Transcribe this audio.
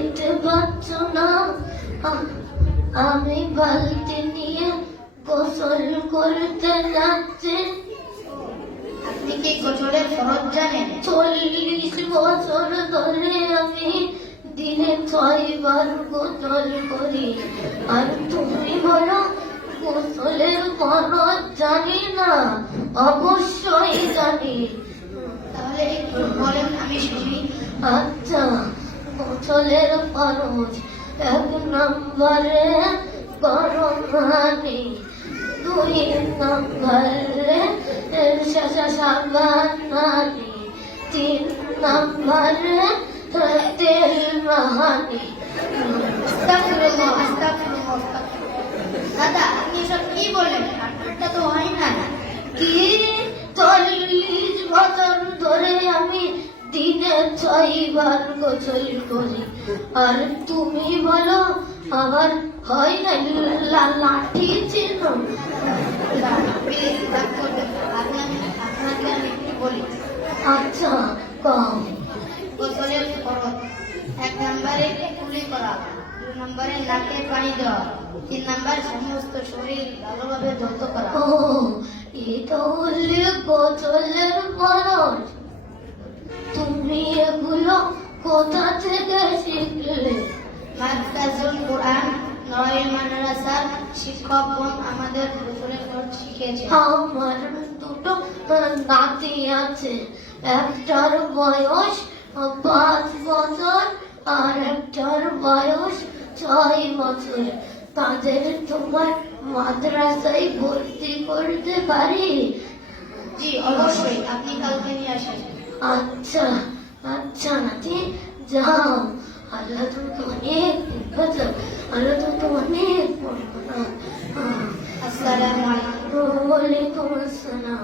দেখতে পাচ্ছ না। আমি বালতি নিয়ে গোসল করতে যাচ্ছি। আপনি কি গোসলের ফরজ জানেন? চল্লিশ বছর ধরে আমি দিনে ছয়বার গোসল করি। আর তুমি বলো গোসলের খরচ জানি না। অবশ্যই জানি। তাহলে বলেন আমি শুনি। আচ্ছা। গোসলের খরচ এক নম্বরে গরম পানি দুই নম্বরে সাবানি তিন নম্বরে তেল মাহানি আস্তাগফিরুল্লাহ, আস্তাগফিরুল্লাহ, আস্তাগফিরুল্লাহ। দাদা আপনি সব কি বললেন আপনারটা তো হয় না কি চল্লিশ বছর ধরে আমি দিনে ছয়বার গোসল করি। আর তুমি বলো আবার হয় না লাঠি ছিল প্লিজ রাগ করবেন না। আপনাকে আমি একটু বলি আচ্ছা কম। গোসলের এক নম্বরে কুলি করা দুই নম্বরে নাকে পানি দেওয়া তিন নম্বর সমস্ত শরীর ভালোভাবে ধৌত করা। ও এটা হলে গোসলের খরচ থেকে শিখলে মাদ্রাসুল কোরআন নয় মাদ্রাসার শিক্ষকগণ আমাদের গোসলের ফরজ আমার দুটো নাতি আছে একটার বয়স পাঁচ বছর আর একটার বয়স ছয় বছর। তাদের তোমার মাদ্রাসায় ভর্তি করতে পারি? জি অবশ্যই। আপনি কালকে নিয়ে আসেন। আচ্ছা আচ্ছা নাতি। যাও আল্লাহ তোমাকে অনেক বাঁচাও আল্লাহ তোমাকে অনেক। হ্যাঁ। আসসালামু আলাইকুম ওয়ালাইকুম আসসালাম হুম, হুম।